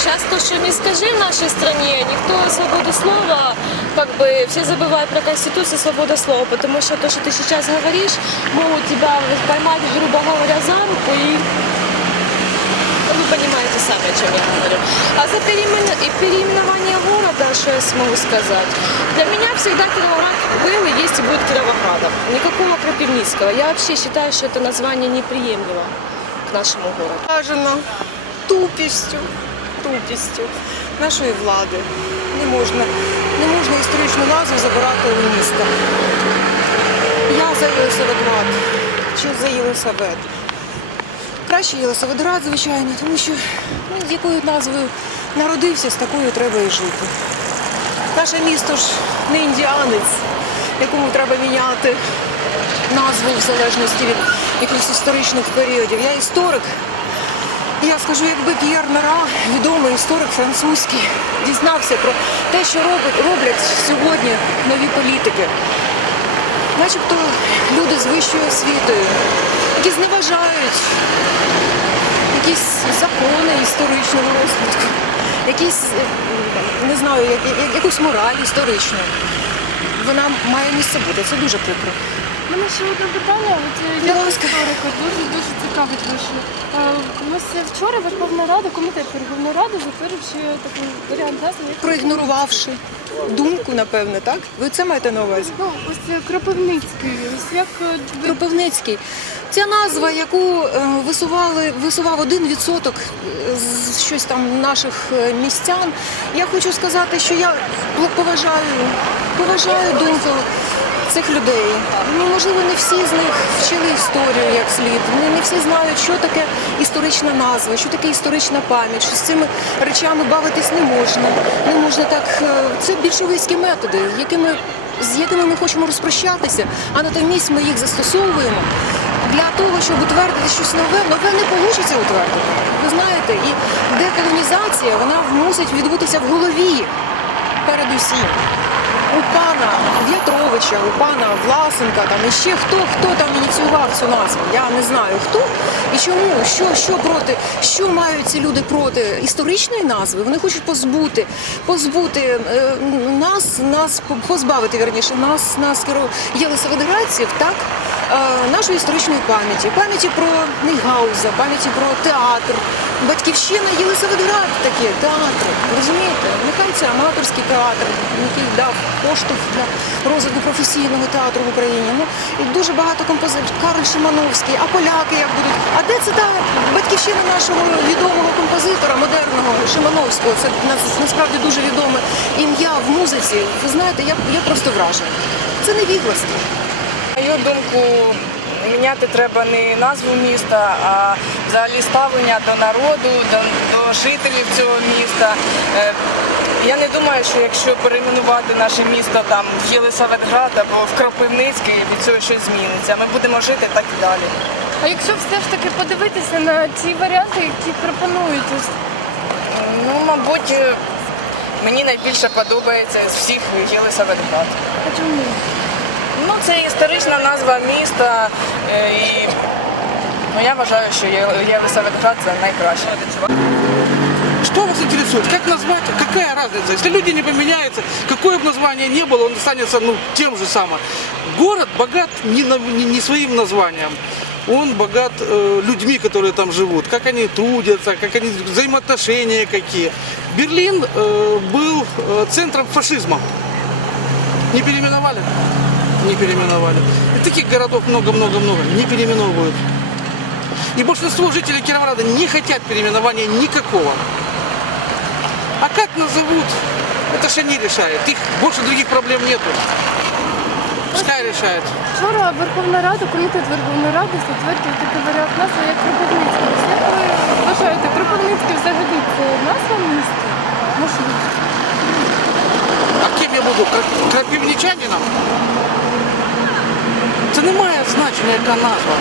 сейчас то, что не скажи в нашей стране, никто свободу слова, как бы все забывают про Конституцию свобода слова, потому что то, что ты сейчас говоришь, могут тебя поймать, грубо говоря, за руку и ну, вы понимаете сами, о чем я говорю. А за переимен- и переименование города, что я смогу сказать? Для меня всегда Кировоград был и есть и будет Кировоградом. Никакого Кропивницкого. Я вообще считаю, что это название неприемлемо к нашему городу. Вражена тупістю, тупістю нашої влади. Не можна, не можна історичну назву забирати у міста. Я за Єлисаветград. Чи за Єлисавет? Краще Єлисаветград, звичайно, тому що ну, з якою назвою народився, з такою треба і жити. Наше місто ж не індіанець, якому треба міняти назву в залежності від якихось історичних періодів. Я історик. Я скажу, якби П'єр Нера, відомий історик французький, дізнався про те, що роблять сьогодні нові політики. Начебто люди з вищою освітою, які зневажають якісь закони історичного розвитку, якісь, е, не знаю, як- як- якусь мораль історичну. Вона має місце бути. Це дуже прикро. У мене ще одне питання. От е, ласка. історика дуже дуже цікавить ваше. Нас вчора Верховна Рада, комітет Верховної Ради затвердив ще такий варіант назви. Проігнорувавши думку, напевне, так? Ви це маєте на увазі? Ну, ось Кропивницький. Ось як е, Кропивницький. Ця назва, яку е, висували, висував один відсоток е, з щось там наших містян. Я хочу сказати, що я поважаю, поважаю думку цих людей. Ну, можливо, не всі з них вчили історію як слід. Не, не всі знають, що таке історична назва, що таке історична пам'ять, що з цими речами бавитись не можна. Не можна так. е, Це більшовицькі методи, якими з якими ми хочемо розпрощатися, а натомість ми їх застосовуємо для того, щоб утвердити щось нове. Нове не вийде утвердити. Ви знаєте, і деколонізація вона мусить відбутися в голові передусім. У пана В'ятровича, у пана Власенка, там і ще хто хто там ініціював цю назву. Я не знаю хто і чому, що, що проти, що мають ці люди проти історичної назви. Вони хочуть позбути, позбути е, нас, нас позбавити вірніше, нас, нас єлисаветградців, так е, нашої історичної пам'яті, пам'яті про Нейгауза, пам'яті про театр. Батьківщина Єлисаветград таке, театр. Розумієте? Нехай це аматорський театр, який дав поштовх для розвитку професійного театру в Україні. Ну і дуже багато композиторів. Карл Шимановський, а поляки як будуть. А де це та батьківщина нашого відомого композитора, модерного Шимановського? Це насправді дуже відоме ім'я в музиці. Ви знаєте, я, я просто вражена. Це не відгластво. На мою думку, міняти треба не назву міста, а взагалі ставлення до народу, до, до жителів цього міста. Е, Я не думаю, що якщо перейменувати наше місто там в Єлисаветград або в Кропивницький, від цього щось зміниться. Ми будемо жити так і далі. а якщо все ж таки подивитися на ті варіанти, які пропонують, Ну, мабуть, е, мені найбільше подобається з всіх Єлисаветград. а чому? Ну, це історична назва міста, е, і ну, я вважаю, що Єлисаветград це найкраще. Что вас интересует? Как назвать? Какая разница? Если люди не поменяются, какое бы название ни было, он останется ну, тем же самым. Город богат не, на- не- не своим названием. Он богат э, людьми, которые там живут, как они трудятся, как они взаимоотношения какие. Берлин э, был э, центром фашизма. Не переименовали? Не переименовали. И таких городов много-много-много. Не переименовывают. И большинство жителей Кировограда не хотят переименования никакого. А как назовут, это же они решают. Их больше других проблем нету. Пускай решают. Вчора Верховна Рада, комітет Верховної Ради затвердив такий варіант назви, як Кропивницький. Ось Як ви вважаєте, Кропивницький взагалі це назва міста? Можливо. А кем я буду? Кра- Крапивничанином? Це не має значення, яка назва.